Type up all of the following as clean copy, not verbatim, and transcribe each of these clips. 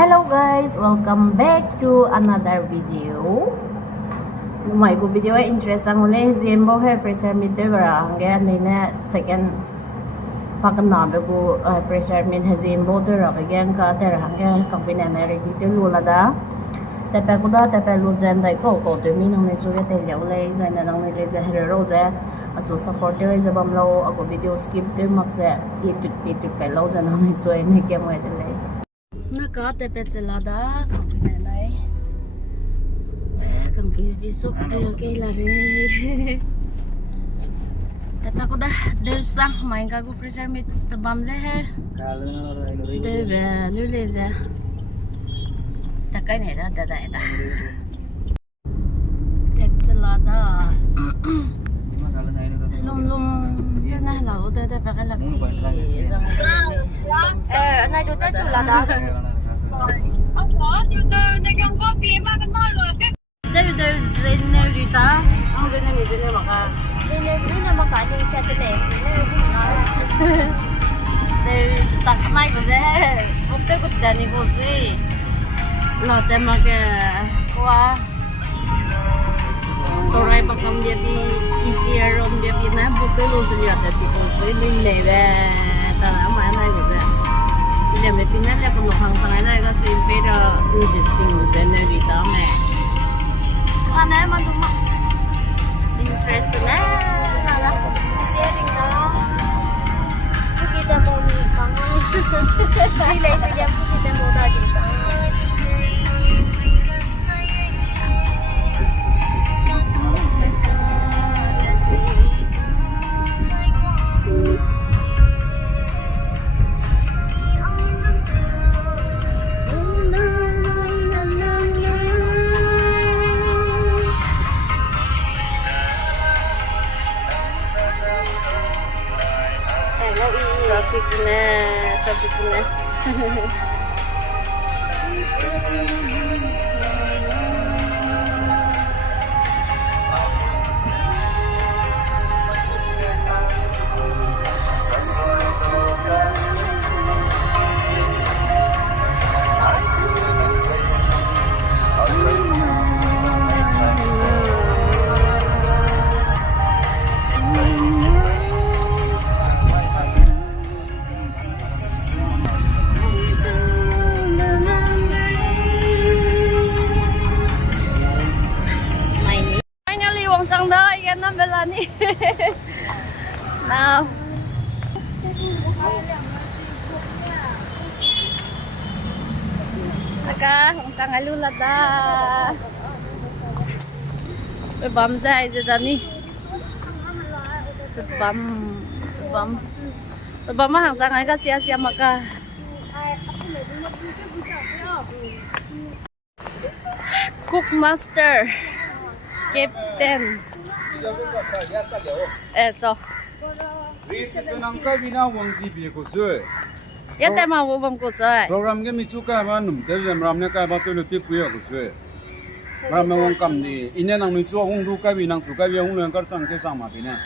Hello guys, welcome back to another video. My video interest ang uli ZEME BAU pressure meter bara hanggang nina second pakan ko pressure meter ZEME BAU to ra again ka ter hanggang company na ready to lula da. Tapi ko da tapi lu zen dai ko to mi nang ne su ge te liao le zen na nang ne le ze hero ze aso support te ze bam lo ako video skip te mak se pitut kai lo zen nang ne su ne ke mo de le. Naka tepe celada company này company đi shop được cái là re tepe ko da der sang main ka ko pressure mit pe bam je he de ve lu le je ta cái này đó ta tepe celada lum na lao te tepe cái lắc này chúng ta xuống là đó. Đây ZEME đi ta, ông ZEME đi ZEME mà cả. ZEME mà cả thì sẽ thế này. Đây đặt này cũng thế, ông tới cũng đàn đi cô suy, là tem mà cái qua, tôi lại bắt cầm dia đi easier room dia đi nè, bút tới luôn rồi để đi cô suy đi này về, ta đã买này cũng thế. Giờ mình pin là còn một hàng sáng này cái phim bây giờ du lịch phim ZEME đi ta mẹ. Anh em ăn đúng không? Interest nè, Là sharing đó. Kita mau ni sama. Bila saja kita mau tadi sama. Traffic na. Sang đó yan ang bela ni. Now. Naka, sang alulat da. Bam jai je dani. Bam hang sang ai ka sia maka. Cook master. Captain. So. Ya tema wo bam ko chai. Program ke mi chu ka ba num te ram ram ne ka ba to lu ti pu ya ko swe. Ram ma wong kam ni ine nang ni chu hong du ka bi nang chu ka bi hong len kar chang ke sang ma bi ne.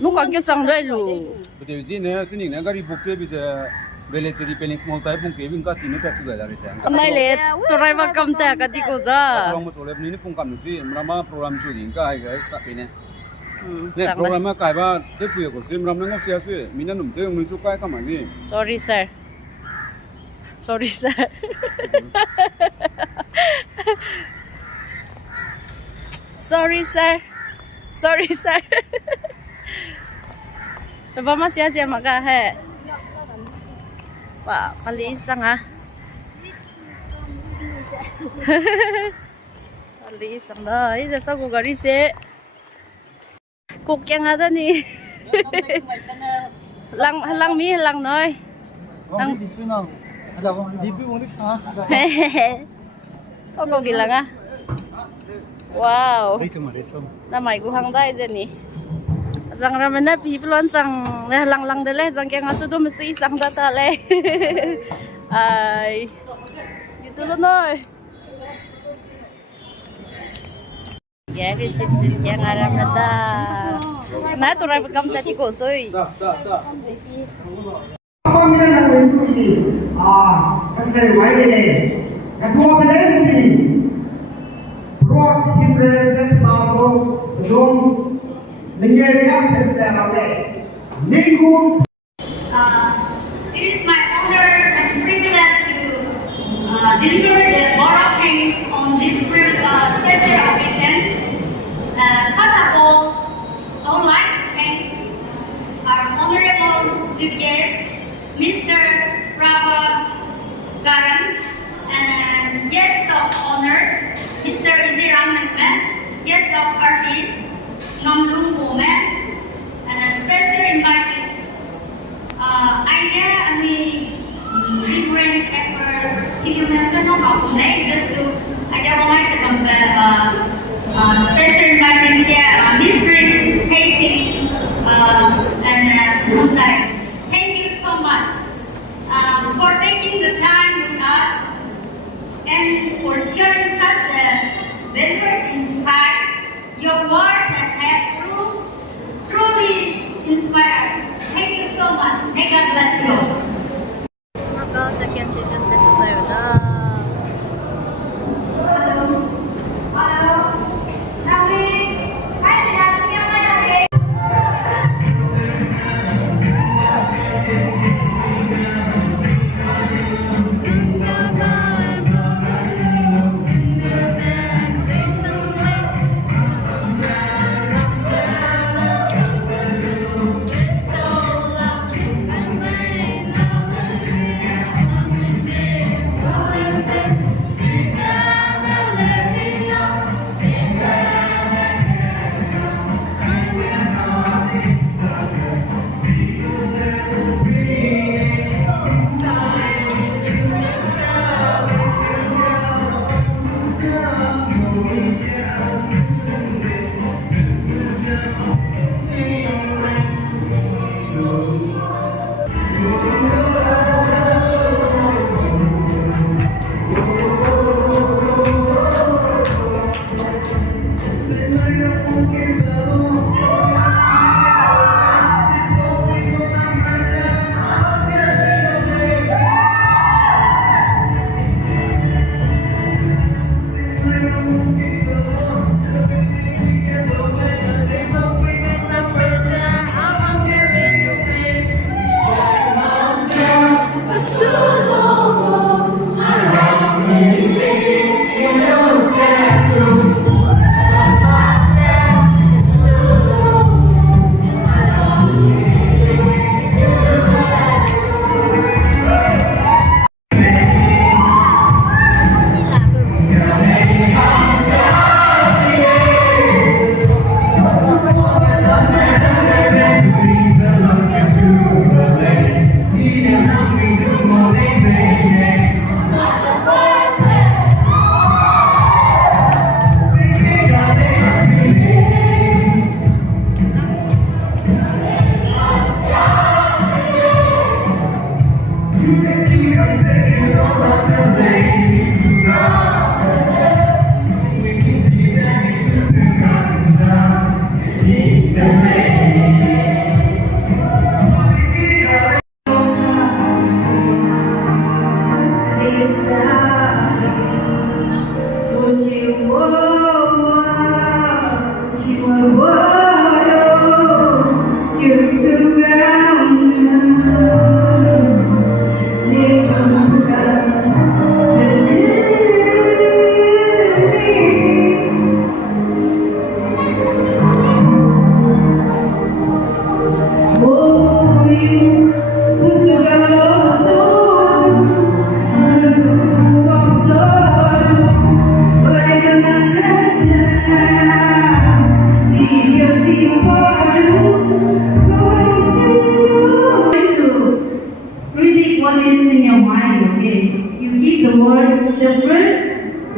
Nu kan ke sang dai lu. Bu de ji ne su ni ne ga ri buk ke bi de bele cheri pening small type pung ke bin ka chi ne ka chu ga da ri cha. Nai le to rai ba kam ta ka ti ko za. Program mo chole ni pung kam nu si ram ma program chu din ka ai ga sa bi ne. Ne program ma kai ba te pu ya ko sim ram ne ngo sia swe mi na num te hong ni chu ka ka ma ni. Sorry sir. Sorry sir. Sorry sir. Sorry sir. Baba mas ya siya maka he. Pa palisang ha. Palisang da. Isa sa ko gari se. Cook yang ada ni. Lang mi lang noi. Lang di sui na. Ada ba? Di pu mo ni sa. Có con gì lần á? Wow. Đây cho mà đấy xong. Na mai ku hang dai je ni. Jang ra mana people sang lang de le jang ke ngasu do mesti sang data le. Ai. Gitu lo noi. Ya reception yang aramada. Na tu rai kam tadi ko soi. Pamilya ng Wesley, kasi why Cooperation brought differences about the room menjadi asal sebagai lingkup. It is my honor and privilege to deliver the moral things on this special occasion. First of all, I would like to thank our honorable chief guest, Mr. Prava Garan, and guest of honor, Mr. Iziran Mekman, guest of artist, Namdung Woman, and a special invited. I refrain after senior mention of Apunai just to special invited Mystery Casey and Hyundai. Thank you so much for taking the time with us and for sharing such a valuable insight. Your words have truly inspired. Thank you so much. May God bless you. Naka-second session test tayo na.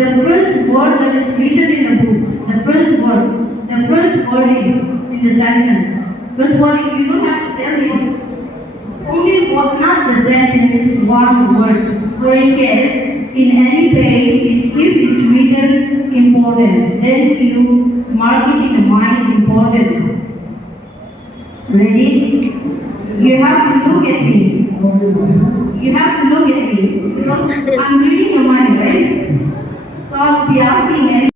The first word that is written in the book, the first wording in the sentence. First wording, you don't have to tell me. Only not the sentence, one word. For in case, in any page, if it's written important, then you mark it in the mind important. Ready? You have to look at me. You have to look at me because I'm reading your mind, right? I'll be asking any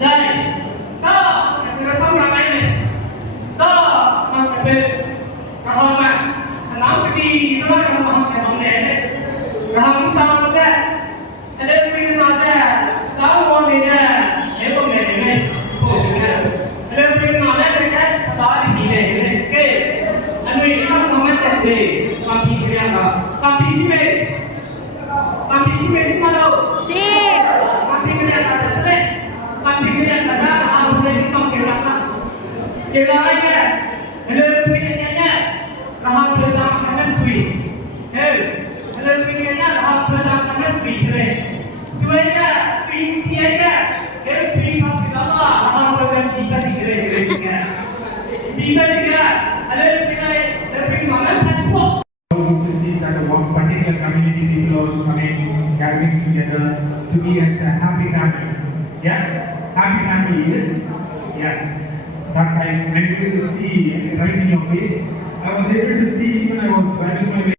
Đây, đó, người ta xong làm anh này. Đó, mà phải về. Rồi mà, nó cái gì nó là nó phải bóng đèn đấy. Rồi không sao nó ra. Thế nên mình nói ra, giáo con thì ra, nếu bóng đèn này, thôi thì ra. Thế nên mình nói ra cái đó thì gì này, cái anh mình không nói chắc gì, còn thì cái nào, còn thì gì vậy? Còn thì gì vậy mà đâu? Chị Còn thì cái nào là sẽ còn thì cái nào là không lên không kiểu lắm đâu. Kiểu là anh nha, hello quý anh nha, là học được làm cái gì suy, hello quý anh nha, là học được làm cái gì suy nha, suy xia nha, cái suy học được là học được làm gì cái gì nha, gì nha, hello quý này, quý mà làm thành phố. To see that one particular community people are coming, gathering together to be as a happy family. Yeah, happy family is, yeah. That I when able to see right in your face, I was able to see when I was driving my way.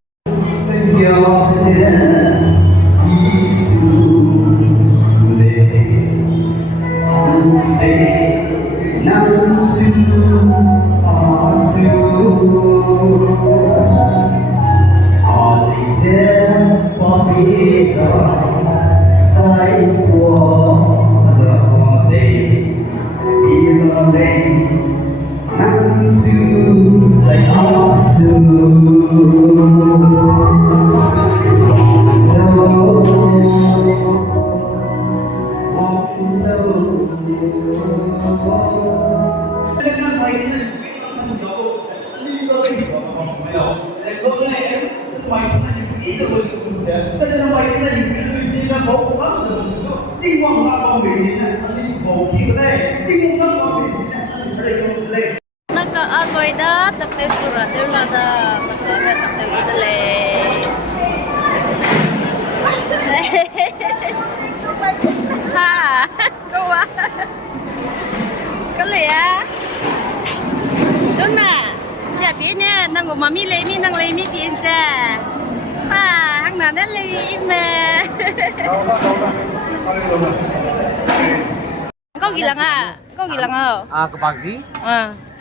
Naka-aloy da, takte surat la da, takte udale. Ha, kawa. Kali ya. Dona, ya bienya nang mami lemi nang lemi bienja. Ha, hang na dan lemi ime. Kau gilang ah? Kau gilang ah? Cái bằng gì?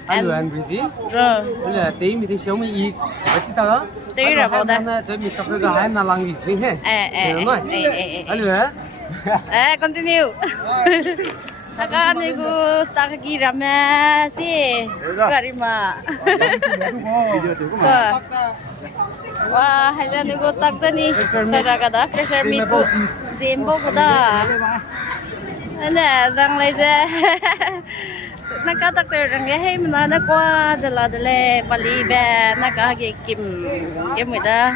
Anh lừa anh gì? Rồi. Bây giờ tí mình thấy sống mình ít, phải chứ tao. Tí rồi bao đây? Chơi mình sắp tới cái là lăng gì thế hè? Anh lừa? Continue. Taka niku takaki rame sih. Karima. Wah, hanya niku takda nih. Saya kata pressure miku ZEME BAU kuda. Nè, rằng lấy ra nó có tất cả rằng cái hay mà nó qua giờ là để bali bè nó có cái kim người ta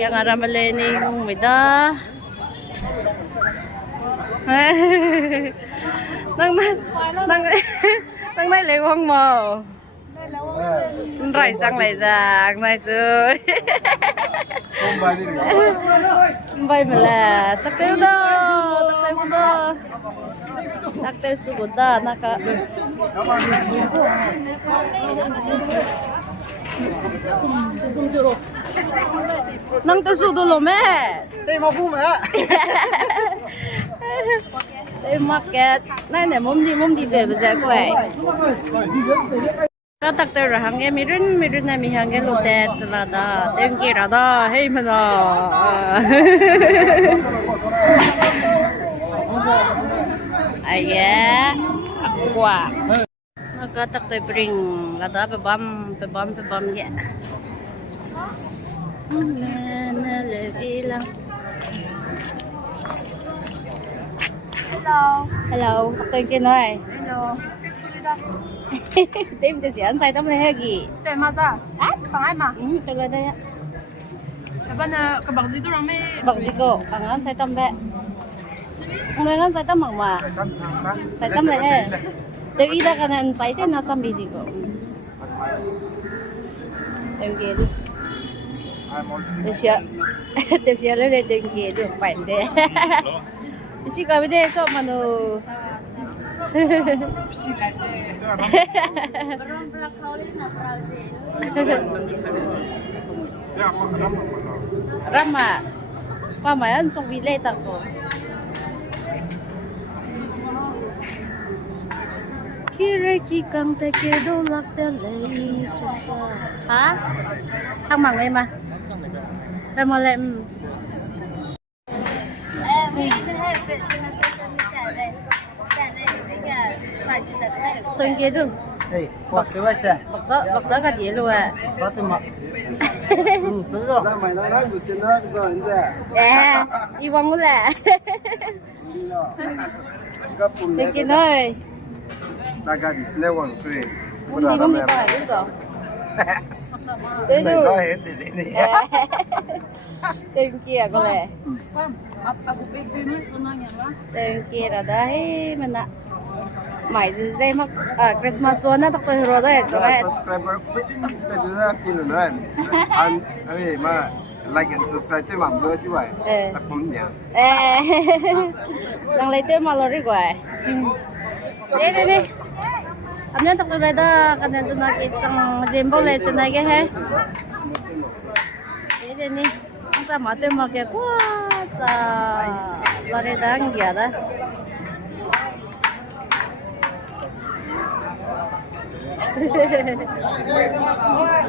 yang ada malay ni người ta năng này lấy hoang màu rải sang lấy ra này rồi vậy mà là tất tiêu đó tất tiêu suku đó naka nang tiêu suku lo me Đây mà phu mẹ. đây market này này mom đi về bây giờ quay các đặc biệt là hàng cái mirin này mình hàng cái lô tết là đó tiếng kia là đó hay mà nó ai ya quả nó có đặc biệt bring là đó bấm vậy nè bilang hello tên kia nói Hello. Tim thì anh say tấm này hay gì? Để mà ra. Bằng ai mà? Từ đây đây á. Cái bằng gì tôi làm mê? Bằng gì cô? Bằng anh say tấm vậy. Người anh say tấm bằng mà. Say tấm này hay. Từ ý ra cái này say sẽ nó xăm gì cô? Tên kia đi. Từ xưa lên tên kia được phải thế. Isi kami deh so manu. Rama, pamayan song bile tako. khi căng tay kia đâu lạc tên lấy hả thằng mảng em mà em mà lại tôi kia được Hey, bak tu baca. bọc gió cái gì luôn à Satu mak. Betul. Dah main dah gusin dah zoin je. đi vòng là Kapun tôi kia nơi Daga di sini wang sui. đi không đi phải đúng rồi tới Đây đủ có hết gì đấy nè. tên kia có lẽ tên kia là đấy mình ạ mày dây mắc Christmas xuân á tao tôi rồi đấy rồi đấy Subscriber kita juga kilo kan. An, ma like and subscribe tu mam dua sih wai. Tak pun ya. đang lấy tên mà lo đi quay đây đây đây anh nhớ tao tôi lấy đó cái này cho nó cái trong ZEME BAU lấy cho nó cái hết đây đây nè anh sao mà tên mà cái quá sao lo đi đó anh kia đó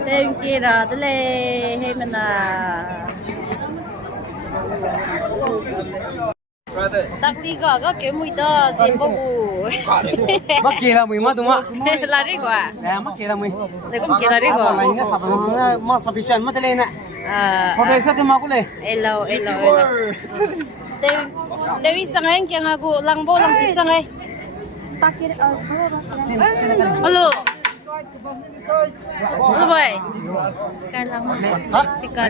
tên kia rồi tới đây hay mình là đặc đi có cái mùi đó ZEME BAU Mak kira mui ma tu mak. là đi quả Mak kira mui. đây cũng kia là đi quả Lain ke sama ma sufficient ma tele nak. Photo isa tu mak boleh. Hello Dewi isang ngayon kaya nga ko lang bo lang sisang ay takir halo halo boy sikar lang mo sikar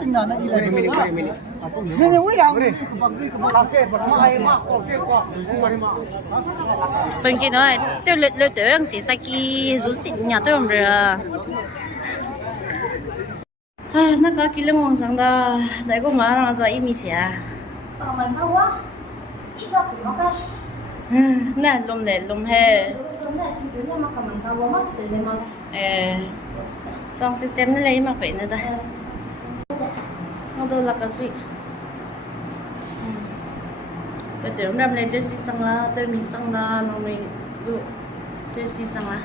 Tingnan na ilan minit. Ni wei yang. Langsir bermai mak langsir ko. tôi kia nói tôi lượt tới đang xí sai kia rút xịt nhà tôi không được nó có cái lưng hoàng sáng đó đấy có má là sao im xí à Paman ka wa. Ika po makas. nè lùm lẹ lùm he Tunda sibuknya makaman ka wa mak sele mak. song system nó lấy mà phải nữa ta nó đâu là cái suy bây giờ năm lên tôi xí sang là tôi mình sang là nó mình đủ tôi xí sang là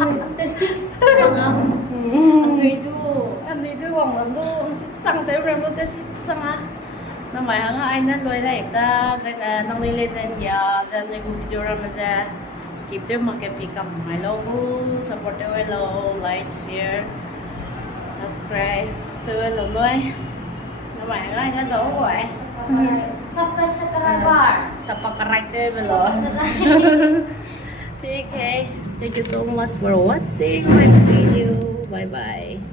Ang dokter sis. Ang anh đi đưa vòng làm đô xí sang tới làm đô tôi xí sang là nó mày hăng ai nên lôi ra ta rồi là nó đi lên trên nhà rồi này cũng video ra mà ra skip tới mà cái pick up my logo support tôi lo like share subscribe tôi lo nuôi nó mày hăng ai nên đâu rồi Sampai sekerabat. sapa kerak tôi belum okay thank you so much for watching my video bye bye